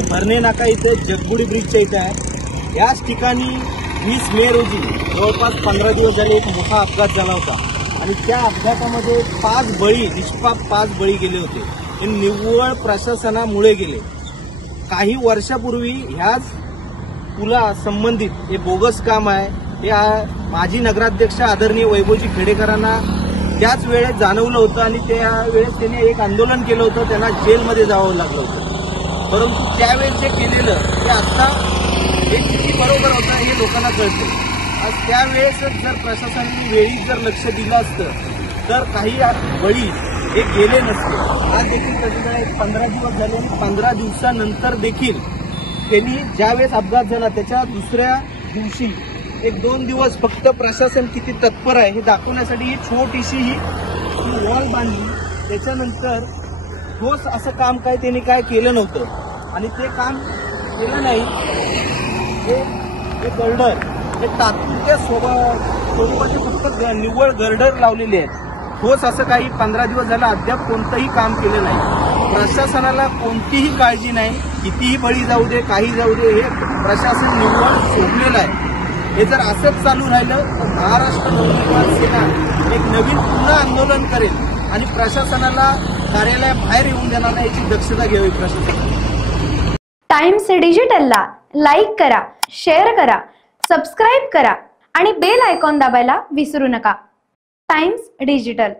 मी भरणे नाका इथे जगबुडी ब्रिजच्या इथे आहे। याच ठिकाणी 20 मे रोजी जवळपास 15 दिवस झाले एक मोठा अपघात झाला होता आणि त्या अपघातामध्ये 5 बळी निष्पाप 5 बळी गेले होते। हे निव्वळ प्रशासनामुळे गेले। काही वर्षापूर्वी ह्याच पुला संबंधित हे बोगस काम आहे। हे माजी नगराध्यक्ष आदरणीय वैभवजी खेडेकरांना त्याच वेळेस जाणवलं होतं आणि त्या वेळेस त्यांनी एक आंदोलन केलं होतं, त्यांना जेलमध्ये जावं लागलं होतं। परंतु त्यावेळेस जे केलेलं ते आता हे किती बरोबर होतं हे लोकांना कळतं। आज त्यावेळेस जर प्रशासनाने वेळी जर लक्ष दिलं असतं तर काही बळी हे गेले नसते। आज देखील तसं आहे, 15 दिवस झाले आणि 15 दिवसानंतर देखील त्यांनी ज्यावेळेस अपघात झाला त्याच्या दुसऱ्या दिवशी 1-2 दिवस फक्त प्रशासन किती तत्पर आहे हे दाखवण्यासाठी ही छोटीशी ही वॉल बांधली। त्याच्यानंतर ठोस असं काम काय त्यांनी काय केलं नव्हतं आणि ते काम केलं नाही। हे गर्डर हे तात्पुरत्या स्वरूपाचे फक्त निव्वळ गर्डर लावलेले आहेत। ठोस असं काही 15 दिवस झालं अद्याप कोणतंही काम केलं नाही। प्रशासनाला कोणतीही काळजी नाही, कितीही बळी जाऊ दे काही जाऊ दे, हे प्रशासन निव्वळ सोडलेलं आहे। हे जर असंच चालू राहिलं तर महाराष्ट्र नवनिर्माण सेना एक नवीन पुन्हा आंदोलन करेल आणि प्रशासनाला कार्यालयाबाहेर येऊन देणार नाही याची दक्षता घ्यावी प्रशासनाने। टाइम्स डिजिटलला लाईक करा, शेअर करा, सबस्क्राईब करा आणि बेल आयकॉन दाबायला विसरू नका। Times digital.